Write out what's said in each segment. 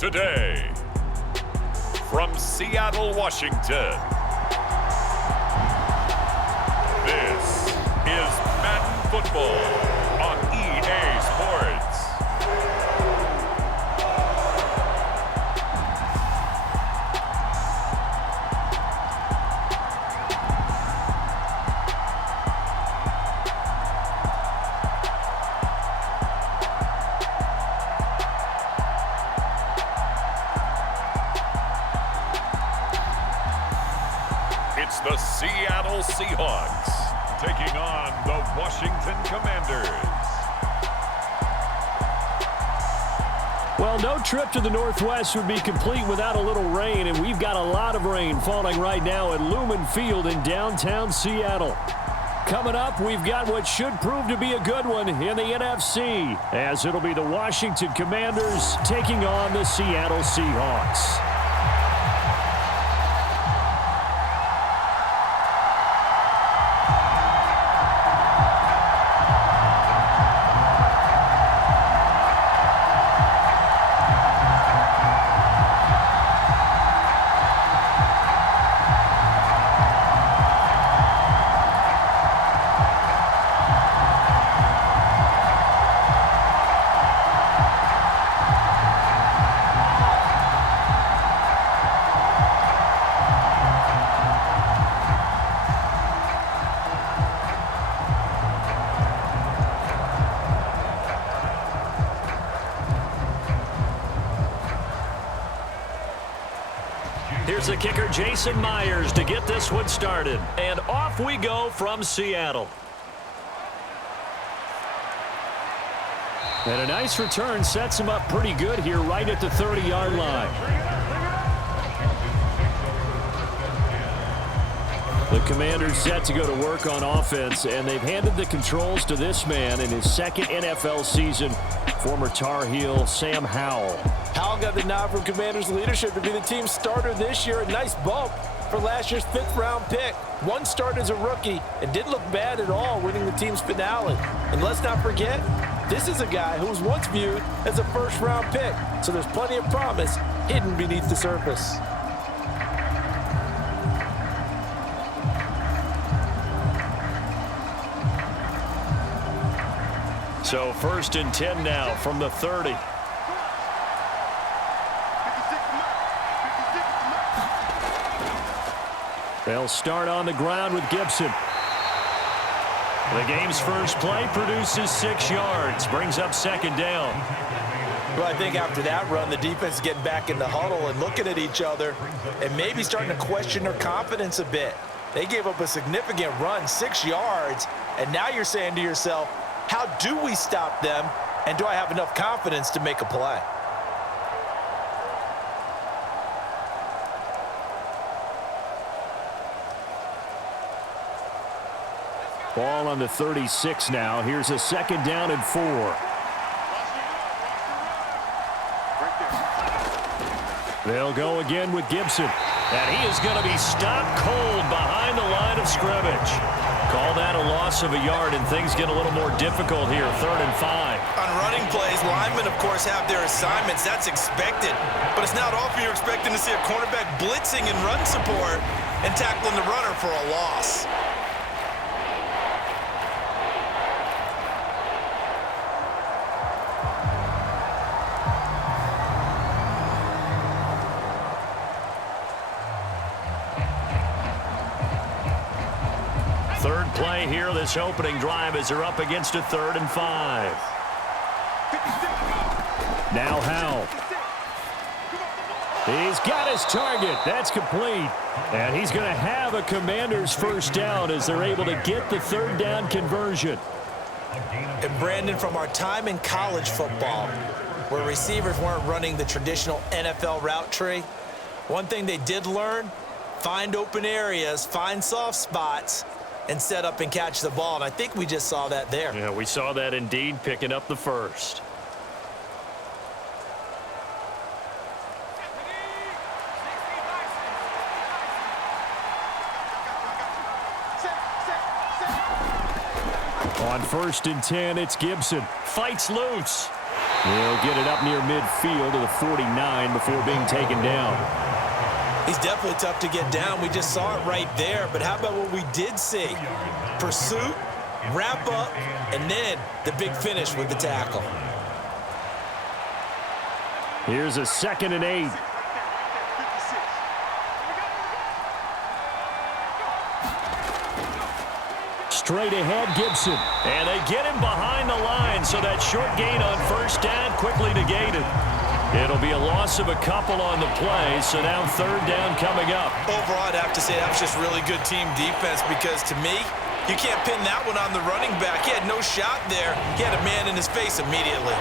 today. From Seattle, Washington, this is Madden Football on EA Sports. It's the Seattle Seahawks taking on the Washington Commanders. Well, no trip to the Northwest would be complete without a little rain, and we've got a lot of rain falling right now at Lumen Field in downtown Seattle. Coming up, we've got what should prove to be a good one in the NFC, as it'll be the Washington Commanders taking on the Seattle Seahawks. Here's the kicker, Jason Myers, to get this one started. And off we go from Seattle. And a nice return sets him up pretty good here right at the 30-yard line. The Commanders set to go to work on offense, and they've handed the controls to this man in his second NFL season, former Tar Heel Sam Howell. Howell got the nod from Commanders leadership to be the team's starter this year. A nice bump for last year's 5th-round pick. One start as a rookie and didn't look bad at all, winning the team's finale. And let's not forget, this is a guy who was once viewed as a first-round pick, so there's plenty of promise hidden beneath the surface. So 1st and 10 now from the 30. They'll start on the ground with Gibson. The game's first play produces 6 yards, brings up 2nd down. Well, I think after that run, the defense is getting back in the huddle and looking at each other and maybe starting to question their confidence a bit. They gave up a significant run, 6 yards, and now you're saying to yourself, how do we stop them, and do I have enough confidence to make a play? Ball on the 36 now. Here's a 2nd down and 4. They'll go again with Gibson. And he is going to be stopped cold behind the line of scrimmage. Call that a loss of a yard, and things get a little more difficult here. 3rd and 5. On running plays, linemen, of course, have their assignments. That's expected. But it's not often you're expecting to see a cornerback blitzing in run support and tackling the runner for a loss. Third play here, this opening drive, as they're up against a 3rd and 5. Now Howell. He's got his target. That's complete. And he's going to have a Commanders first down as they're able to get the 3rd down conversion. And Brandon, from our time in college football, where receivers weren't running the traditional NFL route tree, one thing they did learn, find open areas, find soft spots, and set up and catch the ball. And I think we just saw that there. Yeah, we saw that indeed, picking up the first. On 1st and 10, it's Gibson. Fights loose. He'll get it up near midfield to the 49 before being taken down. He's definitely tough to get down. We just saw it right there. But how about what we did see? Pursuit, wrap up, and then the big finish with the tackle. Here's a 2nd and 8. Straight ahead, Gibson. And they get him behind the line, so that short gain on 1st down quickly negated. It'll be a loss of a couple on the play, so now 3rd down coming up. Overall, I'd have to say that was just really good team defense because, to me, you can't pin that one on the running back. He had no shot there. He had a man in his face immediately.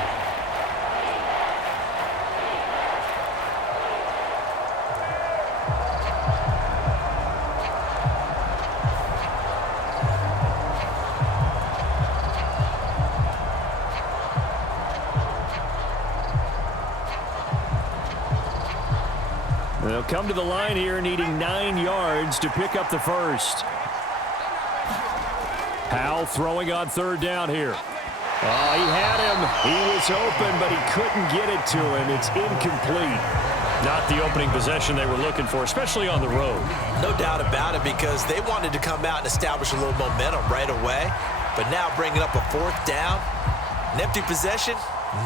They'll come to the line here needing 9 yards to pick up the first. Powell throwing on 3rd down here. Oh, he had him. He was open, but he couldn't get it to him. It's incomplete. Not the opening possession they were looking for, especially on the road. No doubt about it, because they wanted to come out and establish a little momentum right away. But now bringing up a 4th down, an empty possession,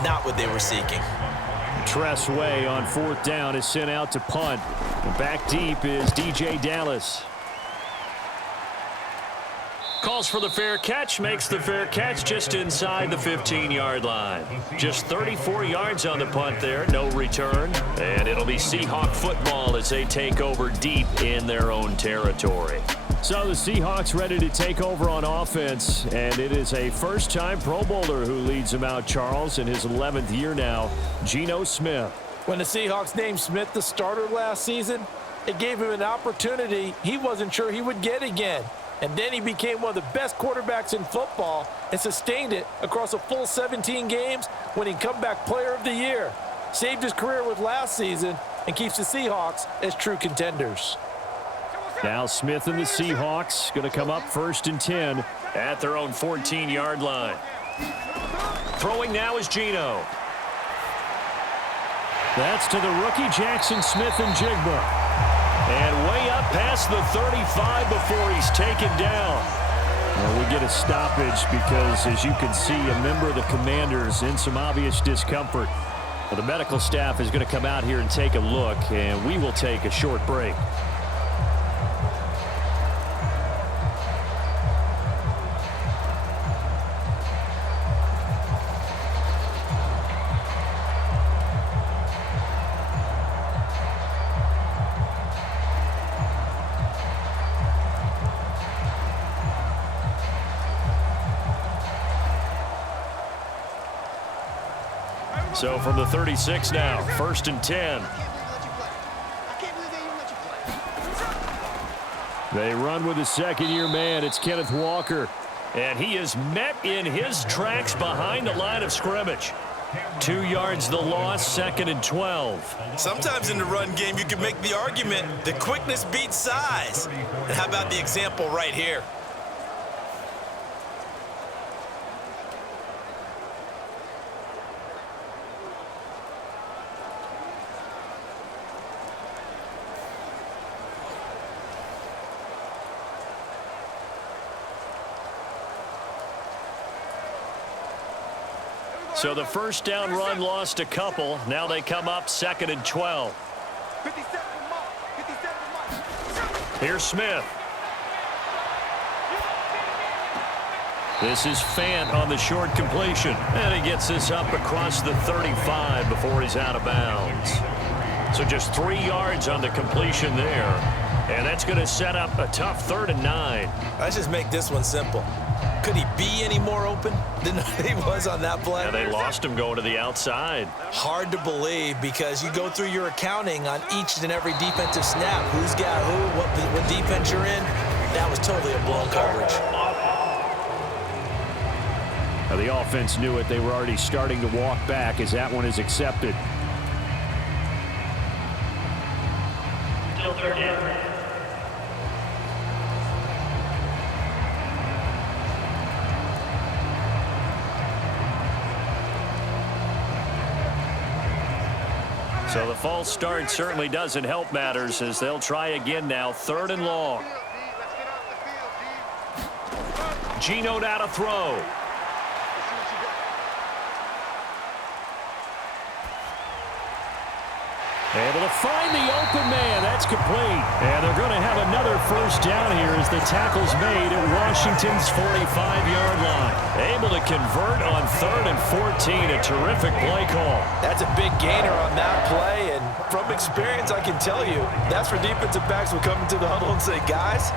not what they were seeking. Tress Way on 4th down is sent out to punt. And back deep is DJ Dallas. Calls for the fair catch, makes the fair catch just inside the 15-yard line. Just 34 yards on the punt there, no return. And it'll be Seahawk football as they take over deep in their own territory. So the Seahawks ready to take over on offense, and it is a first-time Pro Bowler who leads them out, Charles, in his 11th year now, Geno Smith. When the Seahawks named Smith the starter last season, it gave him an opportunity he wasn't sure he would get again. And then he became one of the best quarterbacks in football and sustained it across a full 17 games, winning Comeback Player of the Year. Saved his career with last season and keeps the Seahawks as true contenders. Now Smith and the Seahawks going to come up 1st and 10 at their own 14-yard line. Throwing now is Geno. That's to the rookie Jackson Smith-Njigba. And way up past the 35 before he's taken down. Well, we get a stoppage because, as you can see, a member of the Commanders in some obvious discomfort. Well, the medical staff is going to come out here and take a look, and we will take a short break. So from the 36 now, 1st and 10. They run with the 2nd-year man. It's Kenneth Walker. And he is met in his tracks behind the line of scrimmage. 2 yards the loss, 2nd and 12. Sometimes in the run game, you can make the argument that quickness beats size. And how about the example right here? So the 1st down run lost a couple. Now they come up 2nd and 12. Here's Smith. This is Fant on the short completion. And he gets this up across the 35 before he's out of bounds. So just 3 yards on the completion there. And that's going to set up a tough 3rd and 9. Let's just make this one simple. Could he be any more open than he was on that play? Yeah, they lost him going to the outside. Hard to believe because you go through your accounting on each and every defensive snap. Who's got who, what defense you're in. That was totally a blown coverage. Now the offense knew it. They were already starting to walk back as that one is accepted. Still 3rd down. So the false start certainly doesn't help matters as they'll try again now. 3rd and long. Geno now to throw. Able to find the open man. That's complete. And they're going to have another first down here as the tackle's made at Washington's 45-yard line. Able to convert on 3rd and 14. A terrific play call. That's a big gainer on that play. And from experience, I can tell you, that's where defensive backs will come into the huddle and say, guys,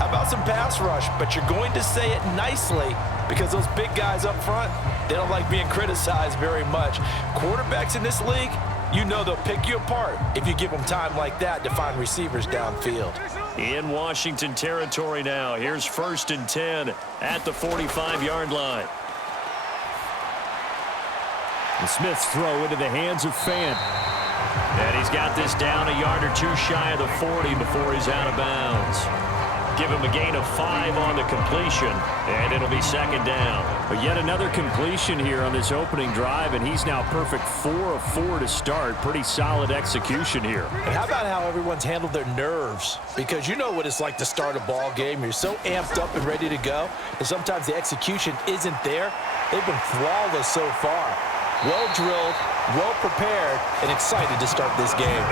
how about some pass rush? But you're going to say it nicely because those big guys up front, they don't like being criticized very much. Quarterbacks in this league, you know they'll pick you apart if you give them time like that to find receivers downfield. In Washington territory now. Here's 1st and 10 at the 45-yard line. And Smith's throw into the hands of Fant. And he's got this down a yard or two shy of the 40 before he's out of bounds. Give him a gain of 5 on the completion, and it'll be 2nd down. But yet another completion here on this opening drive, and he's now perfect 4 of 4 to start. Pretty solid execution here. And how about how everyone's handled their nerves? Because you know what it's like to start a ball game. You're so amped up and ready to go, and sometimes the execution isn't there. They've been flawless so far. Well drilled, well prepared, and excited to start this game.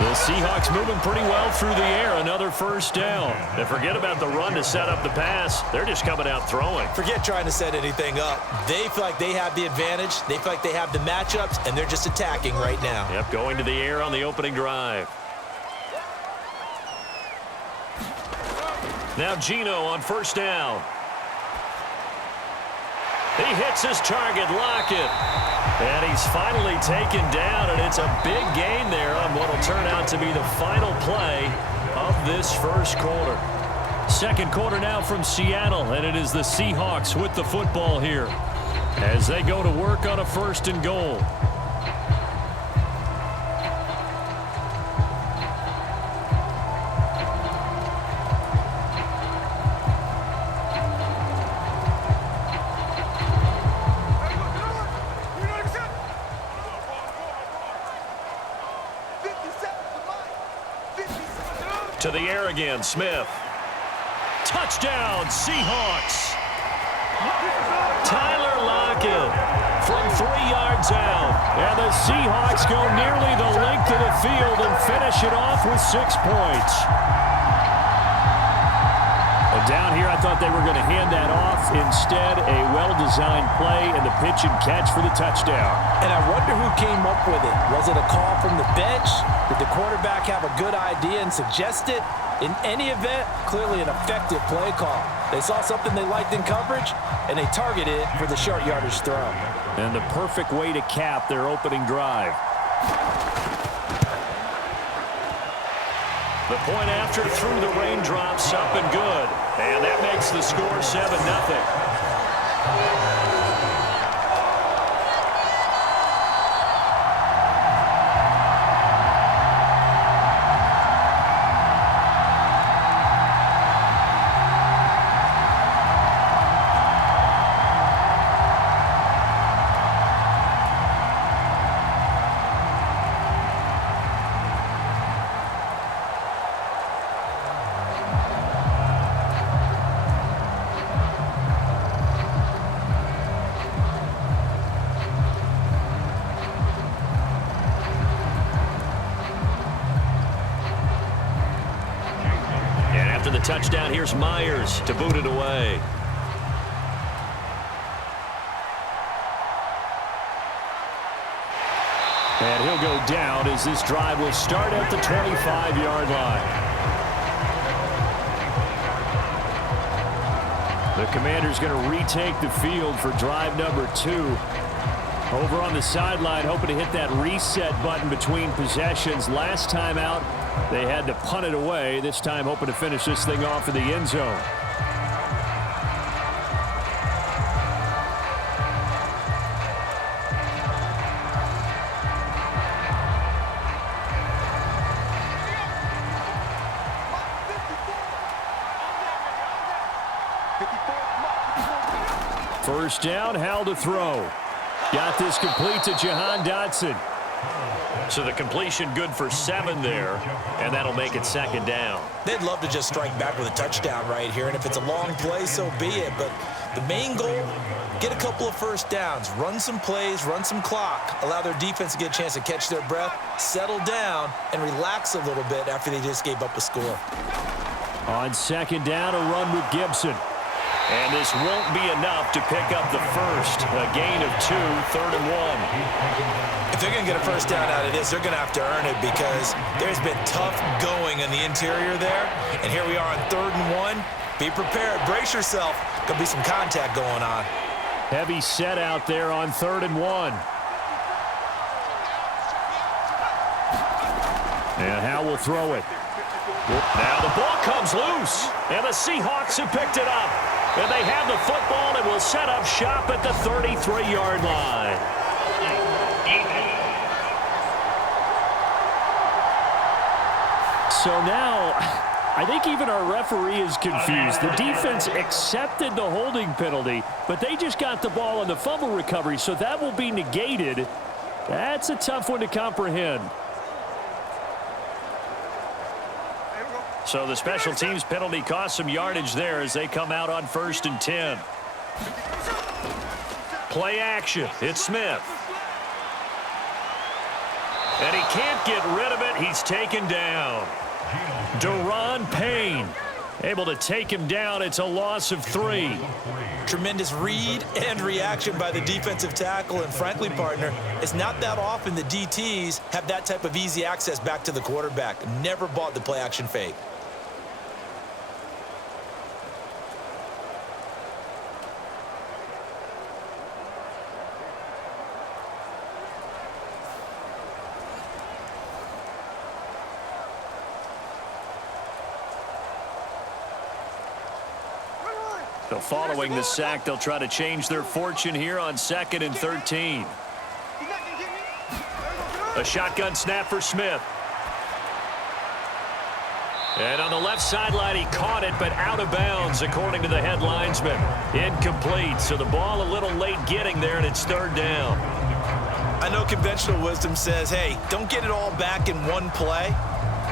The Seahawks moving pretty well through the air. Another first down. And forget about the run to set up the pass. They're just coming out throwing. Forget trying to set anything up. They feel like they have the advantage. They feel like they have the matchups, and they're just attacking right now. Yep, going to the air on the opening drive. Now Geno on first down. He hits his target, Lockett. And he's finally taken down, and it's a big gain there on what will turn out to be the final play of this first quarter. 2nd quarter now from Seattle, and it is the Seahawks with the football here as they go to work on a 1st and goal. To the air again, Smith. Touchdown, Seahawks. Tyler Lockett from 3 yards out. And the Seahawks go nearly the length of the field and finish it off with 6 points. And down here, I thought they were going to hand that off. Instead, a well-designed play and the pitch and catch for the touchdown. And I wonder who came up with it. Was it a call from the bench? Did the quarterback have a good idea and suggest it? In any event, clearly an effective play call. They saw something they liked in coverage, and they targeted it for the short yardage throw. And the perfect way to cap their opening drive. The point after through the raindrops, up and good. And that makes the score 7-0. The touchdown, here's Myers to boot it away. And he'll go down as this drive will start at the 25-yard line. The Commanders going to retake the field for drive number 2. Over on the sideline, hoping to hit that reset button between possessions. Last time out, they had to punt it away. This time hoping to finish this thing off in the end zone. First down, Hal to throw. Got this complete to Jahan Dotson. So the completion good for 7 there, and that'll make it 2nd down. They'd love to just strike back with a touchdown right here, and if it's a long play, so be it. But the main goal, get a couple of first downs, run some plays, run some clock, allow their defense to get a chance to catch their breath, settle down, and relax a little bit after they just gave up a score. On 2nd down, a run with Gibson. And this won't be enough to pick up the first. A gain of 2, 3rd and 1. If they're going to get a first down out of this, they're going to have to earn it because there's been tough going in the interior there. And here we are on 3rd and 1. Be prepared. Brace yourself. Could be some contact going on. Heavy set out there on 3rd and 1. And Howe will throw it. Now the ball comes loose. And the Seahawks have picked it up. And they have the football and will set up shop at the 33-yard line. So now, I think even our referee is confused. The defense accepted the holding penalty, but they just got the ball in the fumble recovery, so that will be negated. That's a tough one to comprehend. So the special teams penalty cost some yardage there as they come out on 1st and 10. Play action. It's Smith. And he can't get rid of it. He's taken down. Daron Payne able to take him down. It's a loss of 3. Tremendous read and reaction by the defensive tackle. And frankly, partner, it's not that often the DTs have that type of easy access back to the quarterback. Never bought the play action fake. So following the sack, they'll try to change their fortune here on 2nd and 13. A shotgun snap for Smith. And on the left sideline, he caught it, but out of bounds, according to the head linesman. Incomplete, so the ball a little late getting there, and it's 3rd down. I know conventional wisdom says, hey, don't get it all back in one play.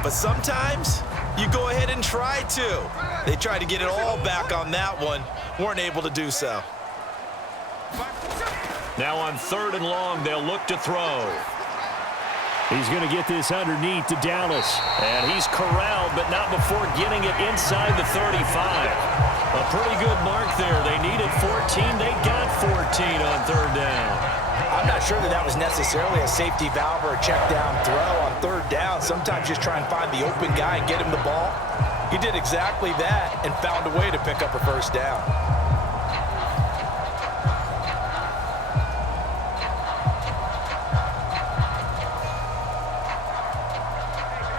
But sometimes you go ahead and try to. They tried to get it all back on that one. Weren't able to do so. Now on 3rd and long, they'll look to throw. He's going to get this underneath to Dallas. And he's corralled, but not before getting it inside the 35. A pretty good mark there. They needed 14. They got 14 on 3rd down. I'm not sure that was necessarily a safety valve or a check down throw on 3rd down. Sometimes just try and find the open guy and get him the ball. He did exactly that and found a way to pick up a first down.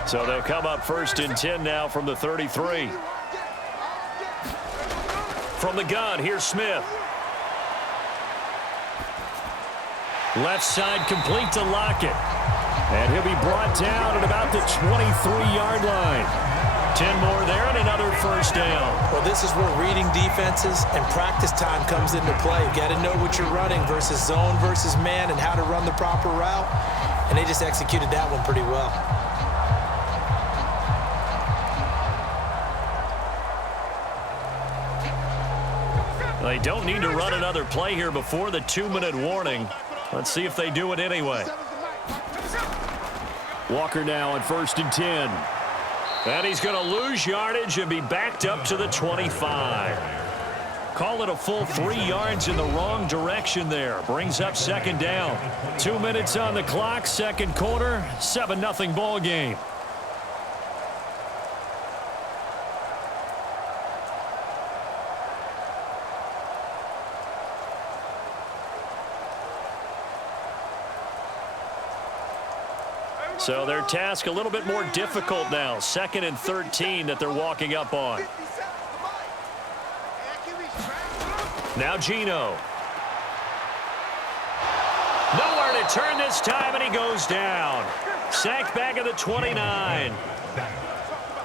So they'll come up 1st and 10 now from the 33. From the gun, here's Smith. Left side complete to Lockett. And he'll be brought down at about the 23-yard line. 10 more there and another first down. Well, this is where reading defenses and practice time comes into play. You got to know what you're running versus zone versus man and how to run the proper route. And they just executed that one pretty well. They don't need to run another play here before the 2-minute warning. Let's see if they do it anyway. Walker now on 1st and 10. And he's going to lose yardage and be backed up to the 25. Call it a full 3 yards in the wrong direction there. Brings up 2nd down. 2 minutes on the clock, 2nd quarter, 7-0 ball game. So their task a little bit more difficult now. 2nd and 13 that they're walking up on. Now Geno. Nowhere to turn this time, and he goes down. Sacked back at the 29.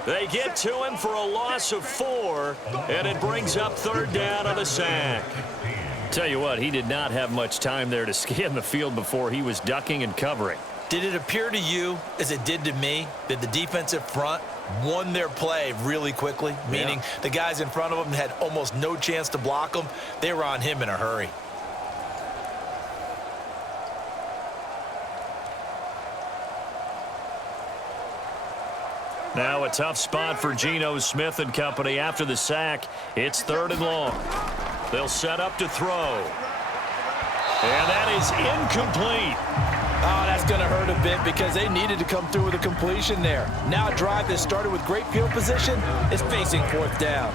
They get to him for a loss of 4, and it brings up 3rd down on the sack. Tell you what, he did not have much time there to scan the field before he was ducking and covering. Did it appear to you, as it did to me, that the defensive front won their play really quickly? Meaning the guys in front of them had almost no chance to block them. They were on him in a hurry. Now a tough spot for Geno Smith and company after the sack. It's 3rd and long. They'll set up to throw. And that is incomplete. Oh, that's going to hurt a bit because they needed to come through with a completion there. Now a drive that started with great field position is facing 4th down.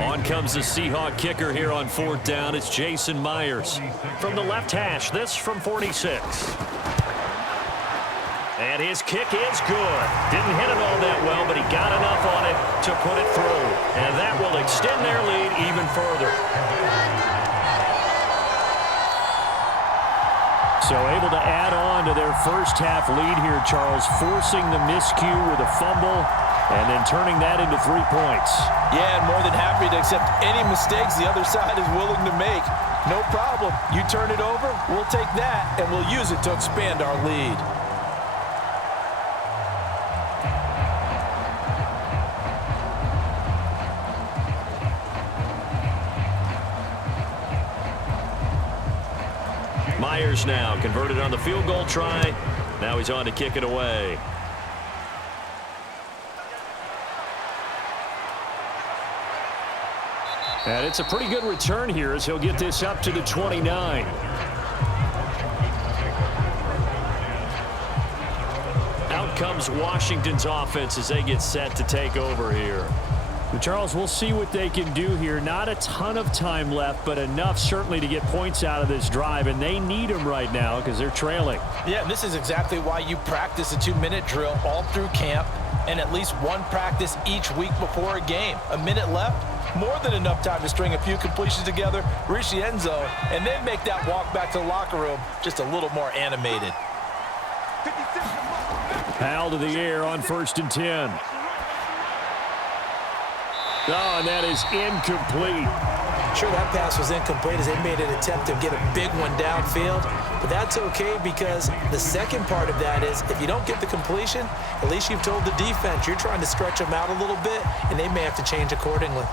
On comes the Seahawk kicker here on 4th down. It's Jason Myers. From the left hash, this from 46. And his kick is good. Didn't hit it all that well, but he got enough on it to put it through. And that will extend their lead even further. So able to add on to their first half lead here, Charles, forcing the miscue with a fumble and then turning that into 3 points. Yeah, and more than happy to accept any mistakes the other side is willing to make. No problem. You turn it over, we'll take that, and we'll use it to expand our lead. Myers now converted on the field goal try. Now he's on to kick it away. And it's a pretty good return here as he'll get this up to the 29. Out comes Washington's offense as they get set to take over here. Well, Charles, we'll see what they can do here. Not a ton of time left, but enough certainly to get points out of this drive, and they need them right now because they're trailing. Yeah, and this is exactly why you practice a 2-minute drill all through camp and at least one practice each week before a game. A minute left, more than enough time to string a few completions together, reach the end zone, and then make that walk back to the locker room just a little more animated. Powell to the air on 1st and 10. Oh, and that is incomplete. Sure, that pass was incomplete as they made an attempt to get a big one downfield. But that's okay because the second part of that is if you don't get the completion, at least you've told the defense you're trying to stretch them out a little bit, and they may have to change accordingly.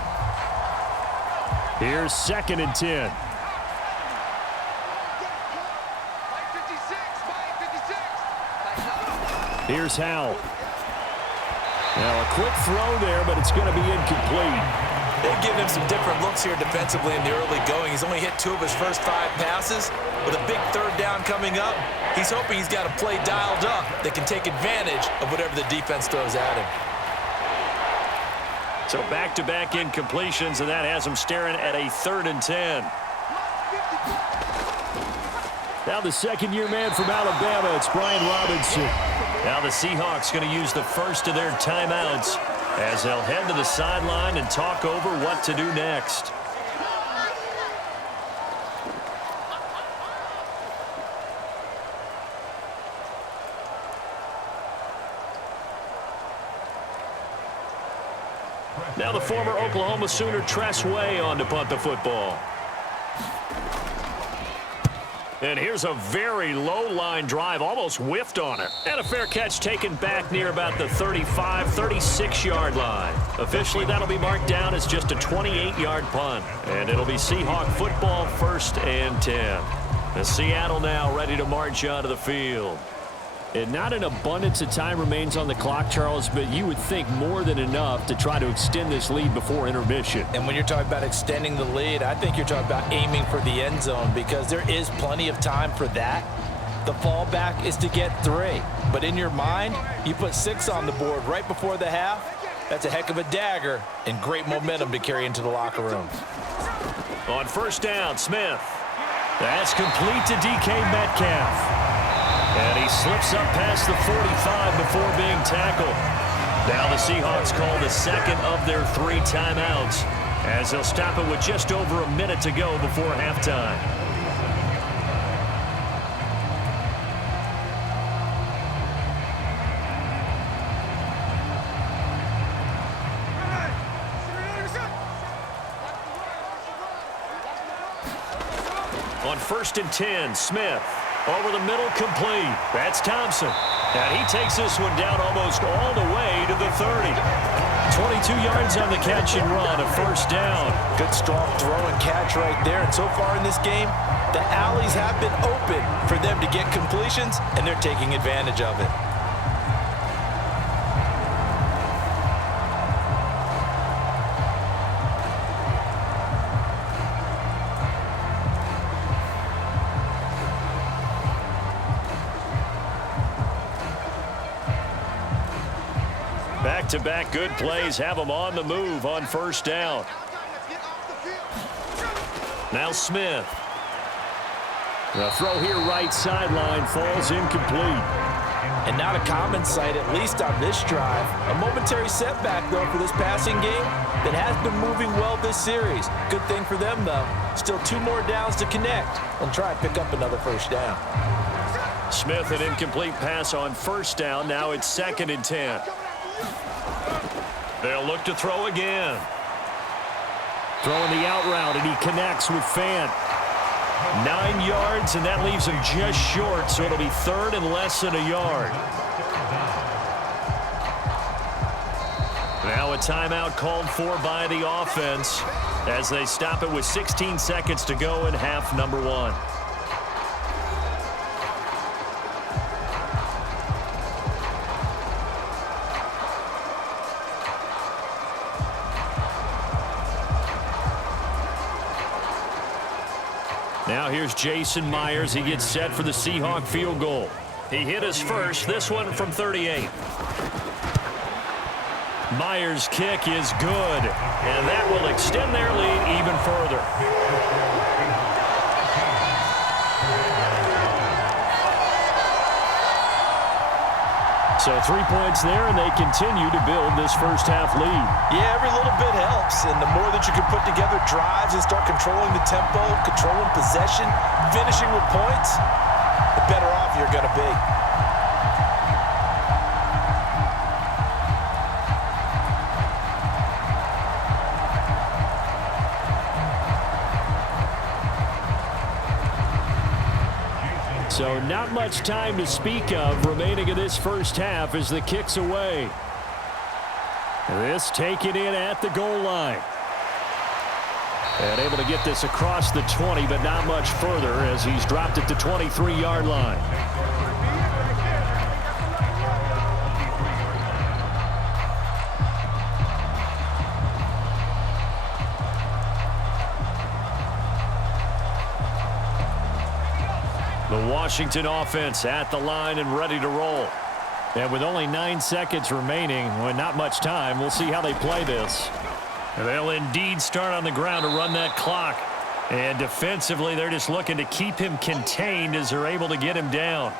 Here's 2nd and 10. Here's Howell. Now a quick throw there, but it's going to be incomplete. They've given him some different looks here defensively in the early going. He's only hit 2 of his first 5 passes. With a big 3rd down coming up, he's hoping he's got a play dialed up that can take advantage of whatever the defense throws at him. So back-to-back incompletions, and that has him staring at a 3rd and 10. Now the second-year man from Alabama, it's Brian Robinson. Now the Seahawks going to use the first of their timeouts as they'll head to the sideline and talk over what to do next. Now the former Oklahoma Sooner Tress Way on to punt the football. And here's a very low line drive, almost whiffed on it. And a fair catch taken back near about the 35, 36-yard line. Officially, that'll be marked down as just a 28-yard punt. And it'll be Seahawk football 1st and 10. And Seattle now ready to march onto the field. And not an abundance of time remains on the clock, Charles, but you would think more than enough to try to extend this lead before intermission. And when you're talking about extending the lead, I think you're talking about aiming for the end zone because there is plenty of time for that. The fallback is to get 3. But in your mind, you put 6 on the board right before the half. That's a heck of a dagger and great momentum to carry into the locker room. On 1st down, Smith. That's complete to DK Metcalf. And he slips up past the 45 before being tackled. Now the Seahawks call the second of their 3 timeouts as they'll stop it with just over a minute to go before halftime. On 1st and 10, Smith. Over the middle, complete. That's Thompson. And he takes this one down almost all the way to the 30. 22 yards on the catch and run, a first down. Good strong throw and catch right there. And so far in this game, the alleys have been open for them to get completions, and they're taking advantage of it. Back-to-back good plays have them on the move on first down. Now Smith. The throw here right sideline falls incomplete. And not a common sight, at least on this drive. A momentary setback, though, for this passing game that has been moving well this series. Good thing for them, though. Still 2 more downs to connect and try and pick up another first down. Smith, an incomplete pass on first down. Now it's 2nd and 10. They'll look to throw again. Throwing the out route, and he connects with Fant. 9 yards, and that leaves him just short, so it'll be 3rd and less than a yard. Now a timeout called for by the offense as they stop it with 16 seconds to go in half number 1. Now here's Jason Myers. He gets set for the Seahawk field goal. He hit his first, this one from 38. Myers' kick is good, and that will extend their lead even further. So 3 points there, and they continue to build this first half lead. Yeah, every little bit helps, and the more that you can put together drives and start controlling the tempo, controlling possession, finishing with points, the better off you're going to be. So not much time to speak of remaining in this first half as the kick's away. This taken in at the goal line. And able to get this across the 20, but not much further as he's dropped at the 23-yard line. The Washington offense at the line and ready to roll. And with only 9 seconds remaining, well, not much time, we'll see how they play this. And they'll indeed start on the ground to run that clock. And defensively, they're just looking to keep him contained as they're able to get him down.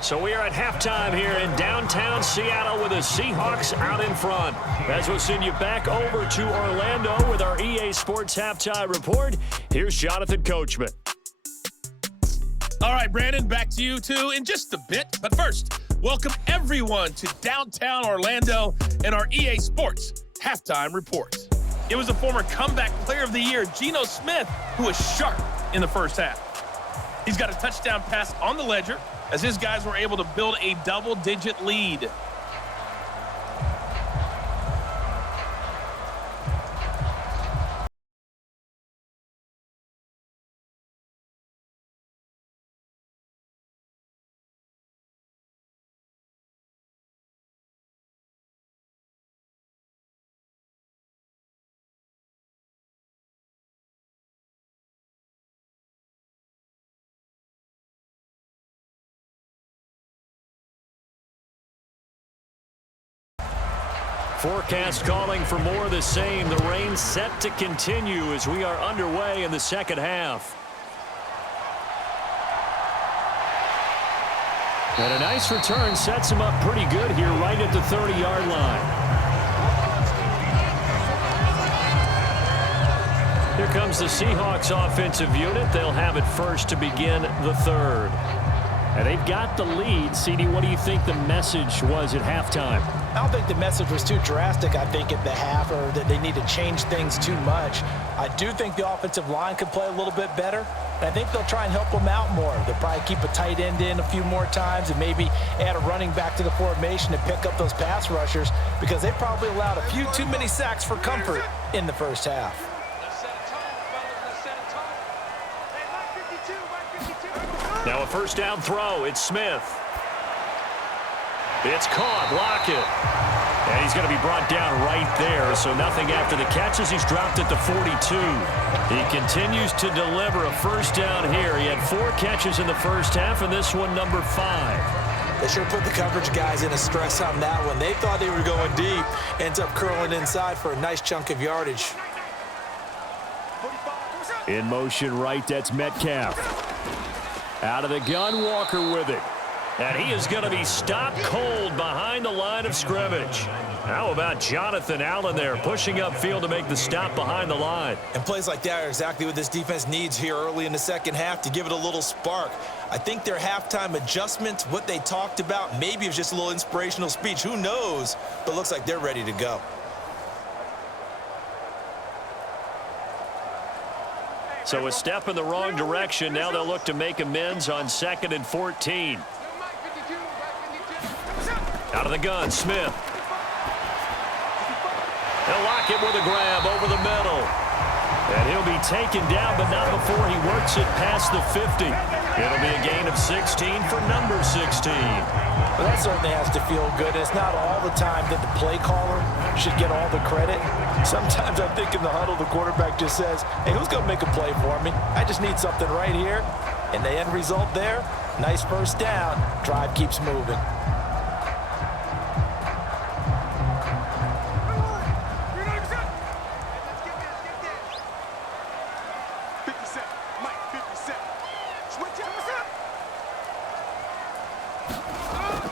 So we are at halftime here in downtown Seattle with the Seahawks out in front. As we'll send you back over to Orlando with our EA Sports Halftime Report. Here's Jonathan Coachman. All right, Brandon, back to you, too, in just a bit. But first, welcome everyone to downtown Orlando and our EA Sports Halftime Report. It was a former comeback player of the year, Geno Smith, who was sharp in the first half. He's got a touchdown pass on the ledger as his guys were able to build a double-digit lead. Forecast calling for more of the same. The rain set to continue as we are underway in the second half. And a nice return sets him up pretty good here right at the 30-yard line. Here comes the Seahawks offensive unit. They'll have it first to begin the third. And they've got the lead. CD, what do you think the message was at halftime? I don't think the message was too drastic, I think, at the half, or that they need to change things too much. I do think the offensive line could play a little bit better. And I think they'll try and help them out more. They'll probably keep a tight end in a few more times and maybe add a running back to the formation to pick up those pass rushers, because they probably allowed a few too many sacks for comfort in the first half. Now a first down throw. It's Smith. It's caught. Lockett. And he's going to be brought down right there, so nothing after the catches. He's dropped at the 42. He continues to deliver a first down here. He had 4 catches in the first half, and this one number 5. They sure put the coverage guys in a stress on that one. They thought they were going deep. Ends up curling inside for a nice chunk of yardage. In motion right, that's Metcalf. Out of the gun, Walker with it. And he is going to be stopped cold behind the line of scrimmage. How about Jonathan Allen there pushing upfield to make the stop behind the line? And plays like that are exactly what this defense needs here early in the second half to give it a little spark. I think their halftime adjustments, what they talked about, maybe it was just a little inspirational speech. Who knows? But it looks like they're ready to go. So a step in the wrong direction. Now they'll look to make amends on 2nd and 14. Out of the gun, Smith. They'll lock it with a grab over the middle. And he'll be taken down, but not before he works it past the 50. It'll be a gain of 16 for number 16. Well, that certainly has to feel good. It's not all the time that the play caller should get all the credit. Sometimes I think in the huddle, the quarterback just says, hey, who's going to make a play for me? I just need something right here. And the end result there, nice first down. Drive keeps moving.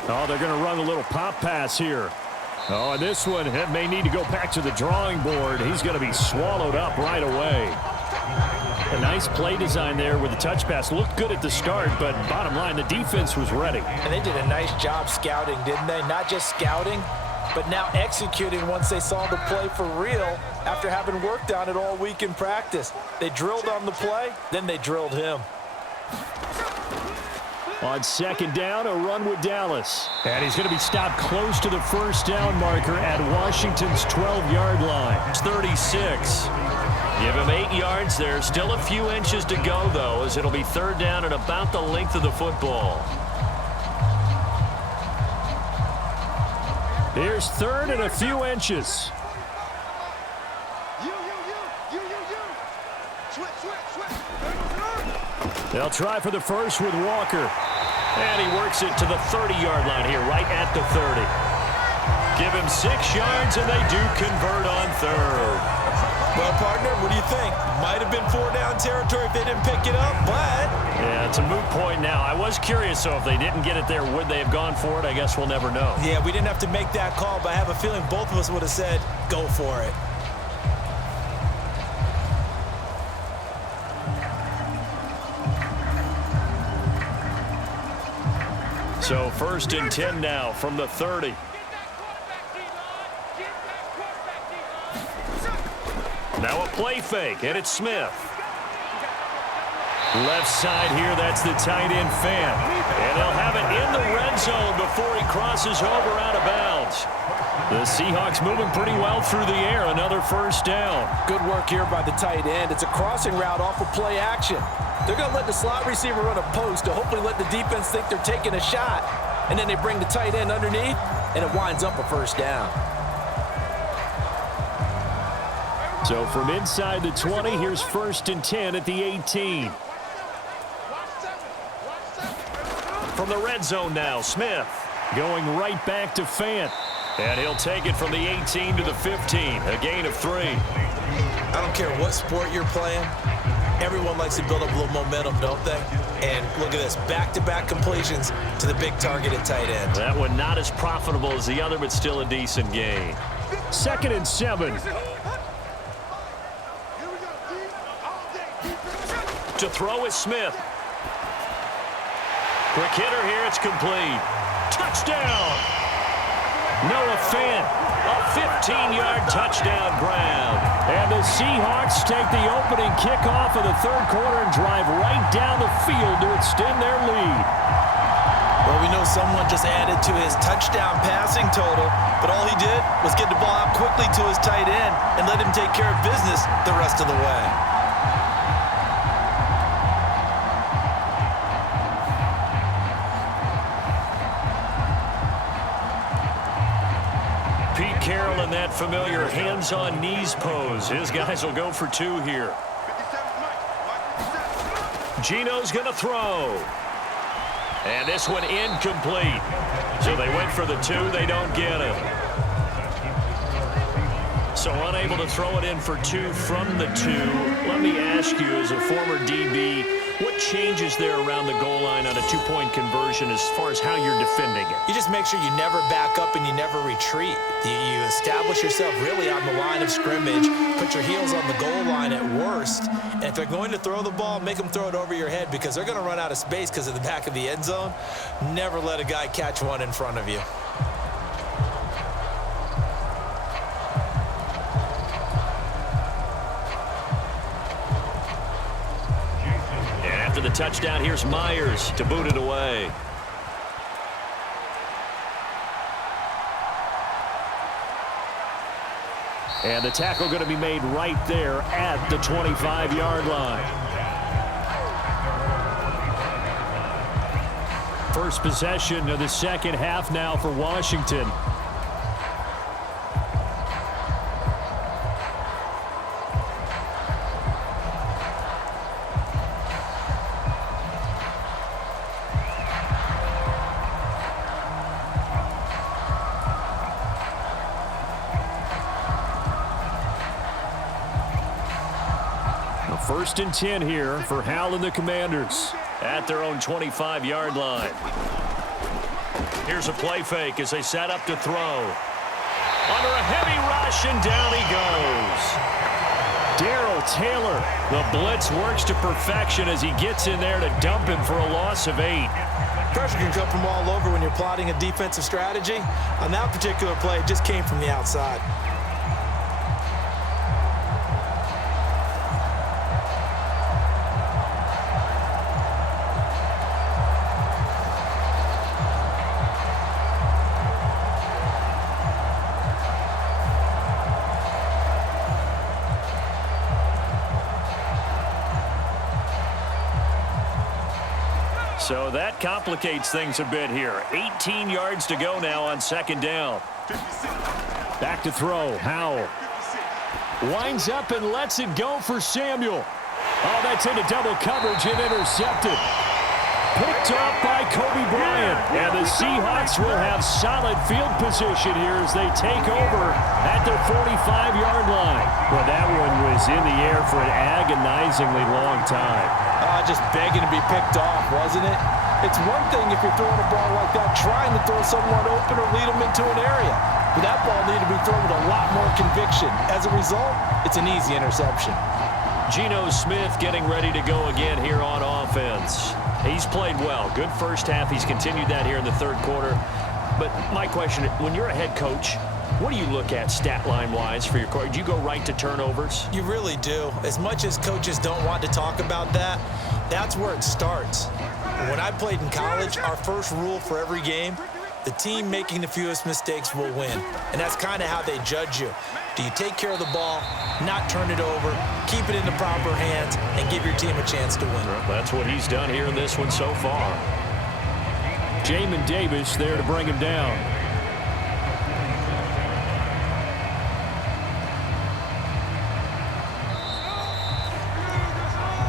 Oh, they're going to run a little pop pass here. Oh, and this one may need to go back to the drawing board. He's going to be swallowed up right away. A nice play design there with the touch pass. Looked good at the start, but bottom line, the defense was ready. And they did a nice job scouting, didn't they? Not just scouting, but now executing once they saw the play for real after having worked on it all week in practice. They drilled on the play, then they drilled him. On 2nd down, a run with Dallas. And he's going to be stopped close to the first down marker at Washington's 12-yard line. It's 36. Give him 8 yards there. Still a few inches to go, though, as it'll be 3rd down and about the length of the football. Here's 3rd and a few inches. They'll try for the first with Walker. And he works it to the 30-yard line here, right at the 30. Give him 6 yards, and they do convert on 3rd. Well, partner, what do you think? Might have been 4-down territory if they didn't pick it up, but... Yeah, it's a moot point now. I was curious, so if they didn't get it there, would they have gone for it? I guess we'll never know. Yeah, we didn't have to make that call, but I have a feeling both of us would have said, go for it. So 1st and 10 now from the 30. Now a play fake, and it's Smith. Left side here, that's the tight end Fant. And they'll have it in the red zone before he crosses over out of bounds. The Seahawks moving pretty well through the air. Another first down. Good work here by the tight end. It's a crossing route off of play action. They're going to let the slot receiver run a post to hopefully let the defense think they're taking a shot. And then they bring the tight end underneath, and it winds up a first down. So from inside the 20, here's 1st and 10 at the 18. From the red zone now, Smith going right back to Fant. And he'll take it from the 18 to the 15, a gain of 3. I don't care what sport you're playing. Everyone likes to build up a little momentum, don't they? And look at this, back-to-back completions to the big target at tight end. That one not as profitable as the other, but still a decent gain. 2nd and 7. To throw is Smith. Quick hitter here. It's complete. Touchdown. Noah Fant, a 15-yard touchdown grab. And the Seahawks take the opening kickoff of the third quarter and drive right down the field to extend their lead. Well, we know someone just added to his touchdown passing total, but all he did was get the ball out quickly to his tight end and let him take care of business the rest of the way. Pete Carroll in that familiar hands-on knees pose. His guys will go for two here. Geno's going to throw. And this one incomplete. So they went for the two. They don't get it. So unable to throw it in for two from the two. Let me ask you, as a former DB, what changes there around the goal line on a two-point conversion as far as how you're defending it? You just make sure you never back up and you never retreat. You establish yourself really on the line of scrimmage, put your heels on the goal line at worst, and if they're going to throw the ball, make them throw it over your head because they're going to run out of space because of the back of the end zone. Never let a guy catch one in front of you. After the touchdown, here's Myers to boot it away. And the tackle going to be made right there at the 25-yard line. First possession of the second half now for Washington. First and 10 here for Hal and the Commanders at their own 25-yard line. Here's a play fake as they set up to throw. Under a heavy rush, and down he goes. Darrell Taylor, the blitz works to perfection as he gets in there to dump him for a loss of 8. Pressure can come from all over when you're plotting a defensive strategy. On that particular play, it just came from the outside. So that complicates things a bit here. 18 yards to go now on second down. Back to throw. Howell winds up and lets it go for Samuel. Oh, that's into double coverage and intercepted. Picked off by Kobe Bryant. And the Seahawks will have solid field position here as they take over at their 45-yard line. Well, that one was in the air for an agonizingly long time. Just begging to be picked off, wasn't it? It's one thing if you're throwing a ball like that, trying to throw someone open or lead them into an area. But that ball needed to be thrown with a lot more conviction. As a result, it's an easy interception. Geno Smith getting ready to go again here on offense. He's played well. Good first half. He's continued that here in the third quarter. But my question, when you're a head coach, what do you look at stat line-wise for your coach? Do you go right to turnovers? You really do. As much as coaches don't want to talk about that, that's where it starts. When I played in college, our first rule for every game, the team making the fewest mistakes will win. And that's kind of how they judge you. Do you take care of the ball, not turn it over, keep it in the proper hands, and give your team a chance to win? Well, that's what he's done here in this one so far. Jamin Davis there to bring him down.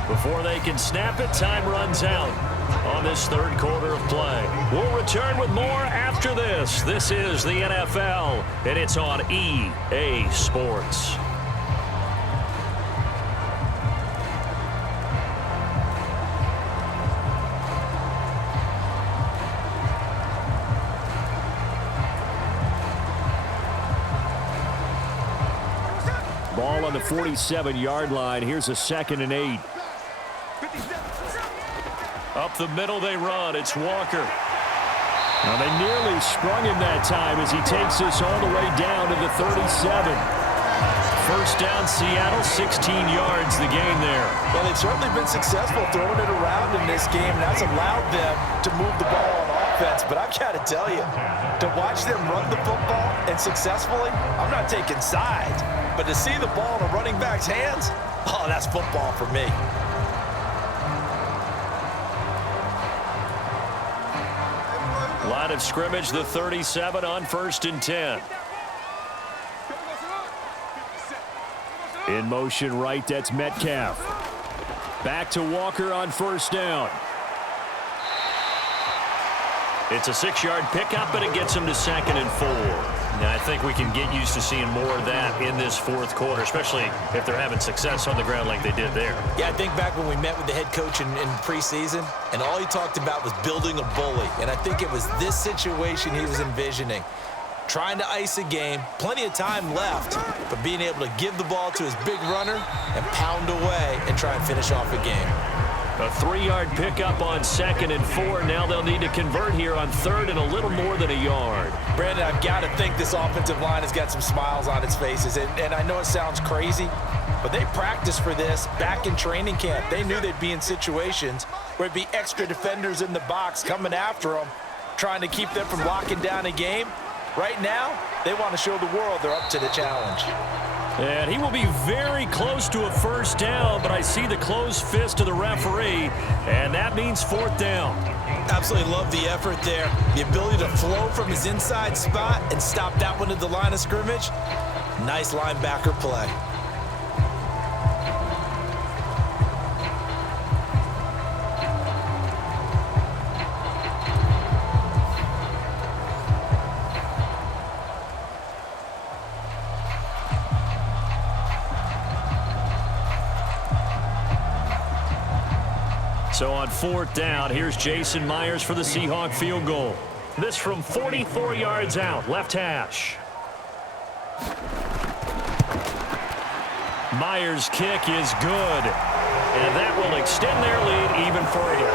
Before they can snap it, time runs out on this third quarter of play. We'll return with more after this. This is the NFL, and it's on EA Sports. Ball on the 47-yard line. Here's a 2nd and 8. Up the middle they run. It's Walker. Now they nearly sprung him that time as he takes this all the way down to the 37. First down, Seattle, 16 yards the gain there. Well, they've certainly been successful throwing it around in this game, and that's allowed them to move the ball on offense. But I've got to tell you, to watch them run the football and successfully, I'm not taking sides. But to see the ball in a running back's hands, oh, that's football for me. Line of scrimmage, the 37 on 1st and 10. In motion right, that's Metcalf. Back to Walker on 1st down. It's a 6-yard pickup, but it gets him to 2nd and 4. Now, I think we can get used to seeing more of that in this 4th quarter, especially if they're having success on the ground like they did there. Yeah, I think back when we met with the head coach in preseason, and all he talked about was building a bully. And I think it was this situation he was envisioning. Trying to ice a game, plenty of time left, but being able to give the ball to his big runner and pound away and try and finish off a game. A 3-yard pickup on 2nd and 4. Now they'll need to convert here on 3rd and a little more than a yard. Brandon, I've got to think this offensive line has got some smiles on its faces. And I know it sounds crazy, but they practiced for this back in training camp. They knew they'd be in situations where it'd be extra defenders in the box coming after them, trying to keep them from locking down a game. Right now, they want to show the world they're up to the challenge. And he will be very close to a 1st down, but I see the closed fist of the referee, and that means 4th down. Absolutely love the effort there. The ability to flow from his inside spot and stop that one at the line of scrimmage. Nice linebacker play. So on 4th down, here's Jason Myers for the Seahawk field goal. This from 44 yards out, left hash. Myers' kick is good, and that will extend their lead even further.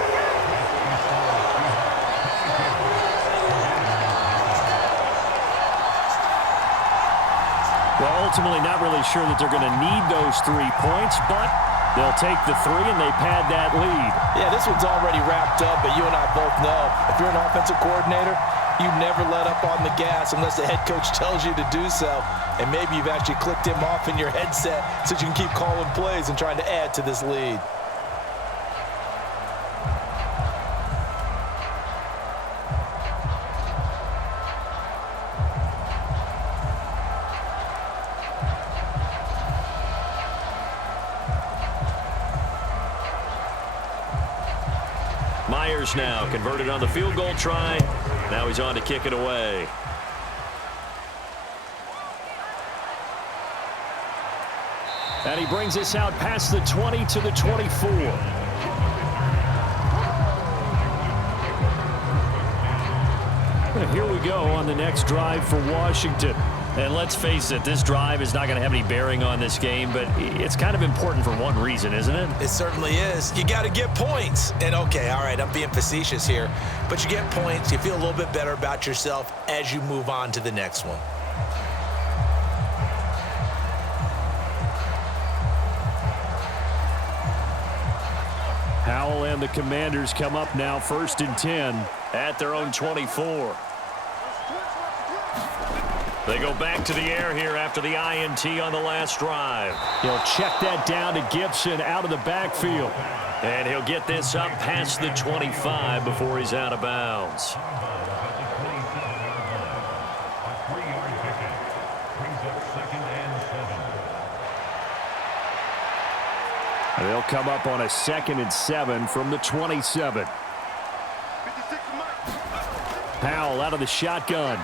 Well, ultimately not really sure that they're going to need those 3 points, but they'll take the 3 and they pad that lead. Yeah, this one's already wrapped up, but you and I both know if you're an offensive coordinator, you never let up on the gas unless the head coach tells you to do so. And maybe you've actually clicked him off in your headset so you can keep calling plays and trying to add to this lead. Myers now converted on the field goal try. Now he's on to kick it away. And he brings us out past the 20 to the 24. Here we go on the next drive for Washington. And let's face it, this drive is not going to have any bearing on this game, but it's kind of important for one reason, isn't it? It certainly is. You got to get points. And okay, all right, I'm being facetious here, but you get points, you feel a little bit better about yourself as you move on to the next one. Howell and the Commanders come up now 1st and 10 at their own 24. They go back to the air here after the INT on the last drive. He'll check that down to Gibson out of the backfield. And he'll get this up past the 25 before he's out of bounds. They'll come up on a 2nd and 7 from the 27. Powell out of the shotgun.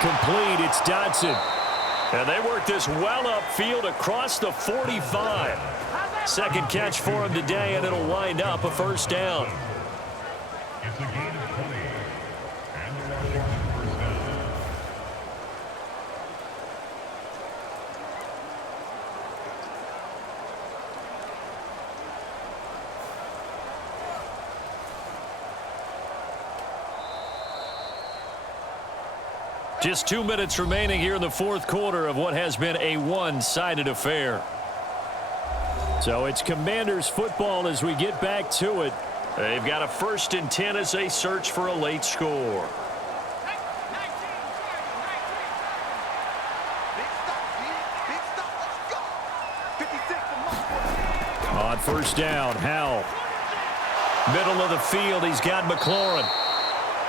Complete, it's Dodson. And they work this well upfield across the 45. Second catch for him today, and it'll wind up a 1st down. Just 2 minutes remaining here in the fourth quarter of what has been a one-sided affair. So it's Commanders football as we get back to it. They've got a 1st and 10 as they search for a late score. On 1st down, Howell. Middle of the field, he's got McLaurin.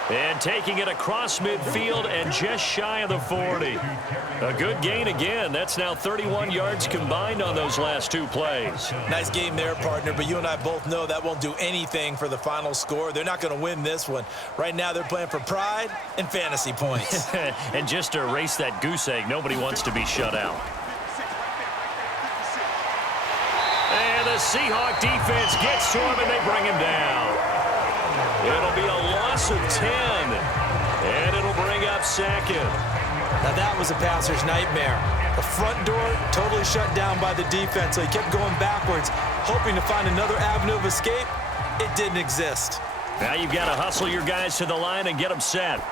And taking it across midfield and just shy of the 40. A good gain again. That's now 31 yards combined on those last 2 plays. Nice game there, partner, but you and I both know that won't do anything for the final score. They're not going to win this one. Right now they're playing for pride and fantasy points. And just to erase that goose egg, nobody wants to be shut out. And the Seahawk defense gets to him and they bring him down. It'll be a loss of 10, and it'll bring up 2nd. Now that was a passer's nightmare. The front door totally shut down by the defense, so he kept going backwards, hoping to find another avenue of escape. It didn't exist. Now you've got to hustle your guys to the line and get them set.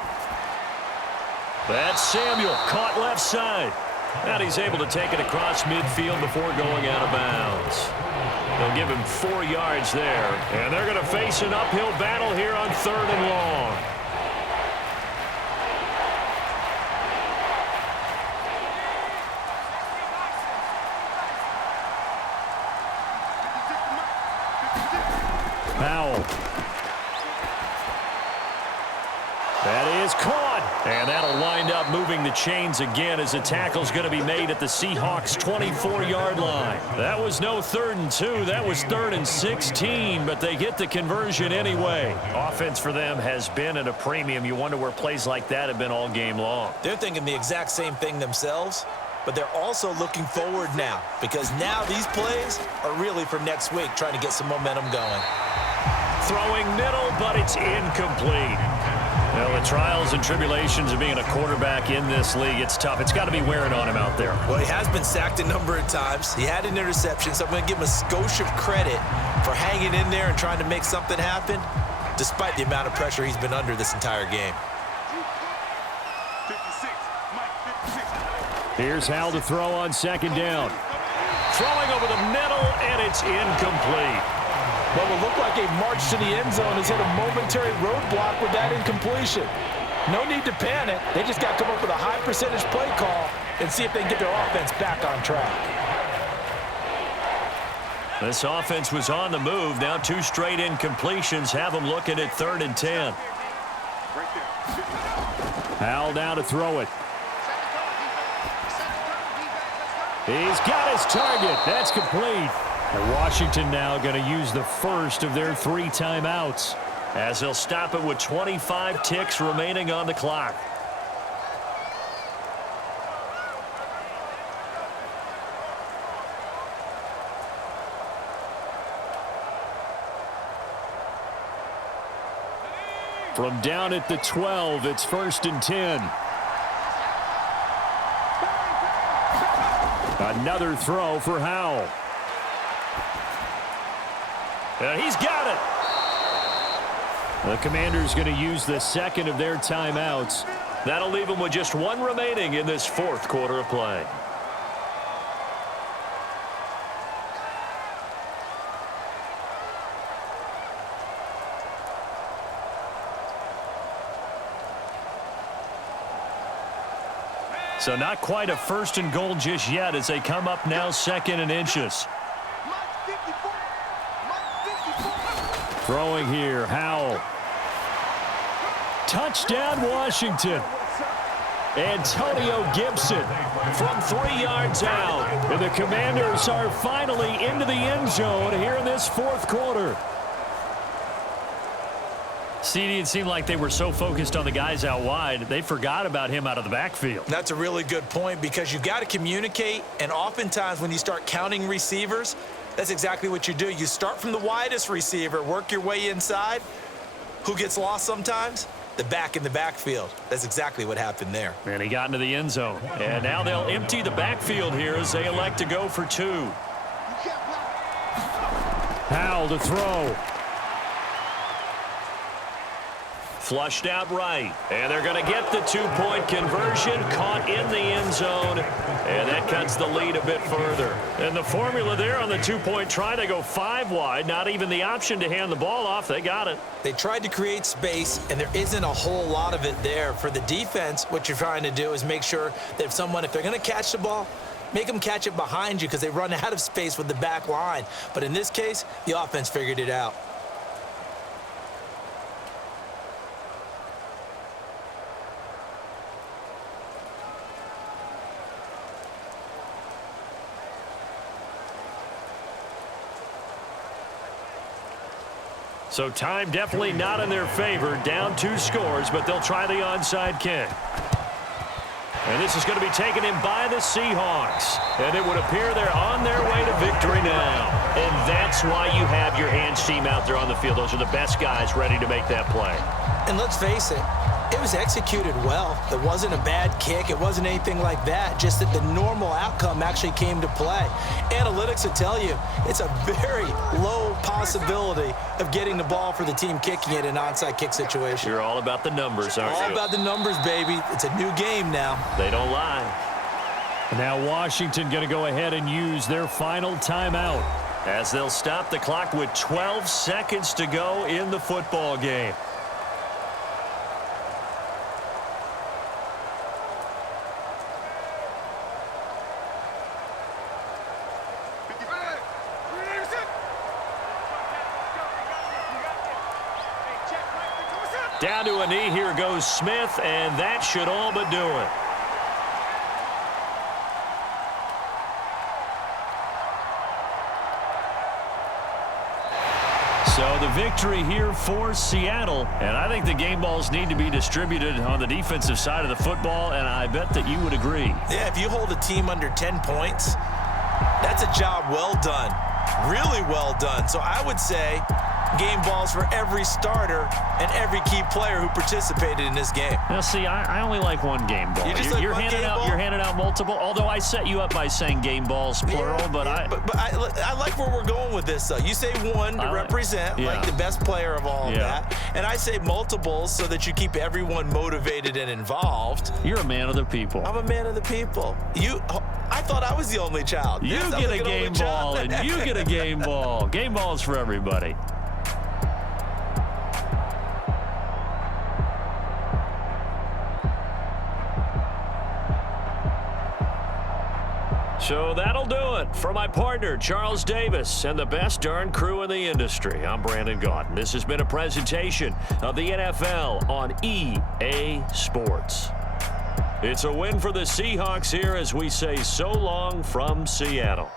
That's Samuel, caught left side. And he's able to take it across midfield before going out of bounds. They'll give him 4 yards there. And they're going to face an uphill battle here on 3rd and long. Powell. That is caught. And that'll wind up moving the chains again as the tackle's going to be made at the Seahawks' 24-yard line. That was no 3rd and 2. That was 3rd and 16, but they get the conversion anyway. Offense for them has been at a premium. You wonder where plays like that have been all game long. They're thinking the exact same thing themselves, but they're also looking forward now because now these plays are really for next week, trying to get some momentum going. Throwing middle, but it's incomplete. Well, the trials and tribulations of being a quarterback in this league, it's tough. It's got to be wearing on him out there. Well, he has been sacked a number of times. He had an interception, so I'm going to give him a skosh of credit for hanging in there and trying to make something happen, despite the amount of pressure he's been under this entire game. Here's Howell to throw on 2nd down. Throwing over the middle, and it's incomplete. What will look like a march to the end zone has hit a momentary roadblock with that incompletion. No need to panic. They just got to come up with a high percentage play call and see if they can get their offense back on track. This offense was on the move. Now 2 straight incompletions have them looking at 3rd and 10. Howell down to throw it. He's got his target. That's complete. And Washington now going to use the first of their 3 timeouts as they'll stop it with 25 ticks remaining on the clock. From down at the 12, it's 1st and 10. Another throw for Howell. And he's got it. The Commanders going to use the 2nd of their timeouts. That'll leave them with just 1 remaining in this 4th quarter of play. So not quite a 1st and goal just yet as they come up now 2nd and inches. Throwing here, Howell. Touchdown, Washington. Antonio Gibson from 3 yards out. And the Commanders are finally into the end zone here in this 4th quarter. CD, it seemed like they were so focused on the guys out wide, they forgot about him out of the backfield. That's a really good point because you got to communicate, and oftentimes when you start counting receivers, that's exactly what you do. You start from the widest receiver, work your way inside. Who gets lost sometimes? The back in the backfield. That's exactly what happened there. And he got into the end zone. And now they'll empty the backfield here as they elect to go for 2. Howell to throw. Flushed out right. And they're going to get the two-point conversion. Caught in the end zone. And that cuts the lead a bit further. And the formula there on the two-point try to go 5 wide. Not even the option to hand the ball off. They got it. They tried to create space, and there isn't a whole lot of it there. For the defense, what you're trying to do is make sure that if they're going to catch the ball, make them catch it behind you because they run out of space with the back line. But in this case, the offense figured it out. So time definitely not in their favor. Down 2 scores, but they'll try the onside kick. And this is going to be taken in by the Seahawks. And it would appear they're on their way to victory now. And that's why you have your hands team out there on the field. Those are the best guys ready to make that play. And let's face it, it was executed well. It wasn't a bad kick. It wasn't anything like that. Just that the normal outcome actually came to play. Analytics will tell you it's a very low possibility of getting the ball for the team kicking it in an onside kick situation. You're all about the numbers, aren't you? All about the numbers, baby. It's a new game now. They don't lie. Now Washington going to go ahead and use their final timeout as they'll stop the clock with 12 seconds to go in the football game. Down to a knee, here goes Smith, and that should all but do it. So the victory here for Seattle, and I think the game balls need to be distributed on the defensive side of the football, and I bet that you would agree. Yeah, if you hold a team under 10 points, that's a job well done, really well done. So I would say game balls for every starter and every key player who participated in this game. Now, see, I only like one game ball. You're handing out multiple. Although I set you up by saying game balls plural, yeah, but I like where we're going with this. Though you say one to represent like the best player of all of that, and I say multiples so that you keep everyone motivated and involved. You're a man of the people. I'm a man of the people. I thought I was the only child. You get a game ball, and you get a game ball. Game balls for everybody. So that'll do it for my partner, Charles Davis, and the best darn crew in the industry. I'm Brandon Gaudin. This has been a presentation of the NFL on EA Sports. It's a win for the Seahawks here as we say so long from Seattle.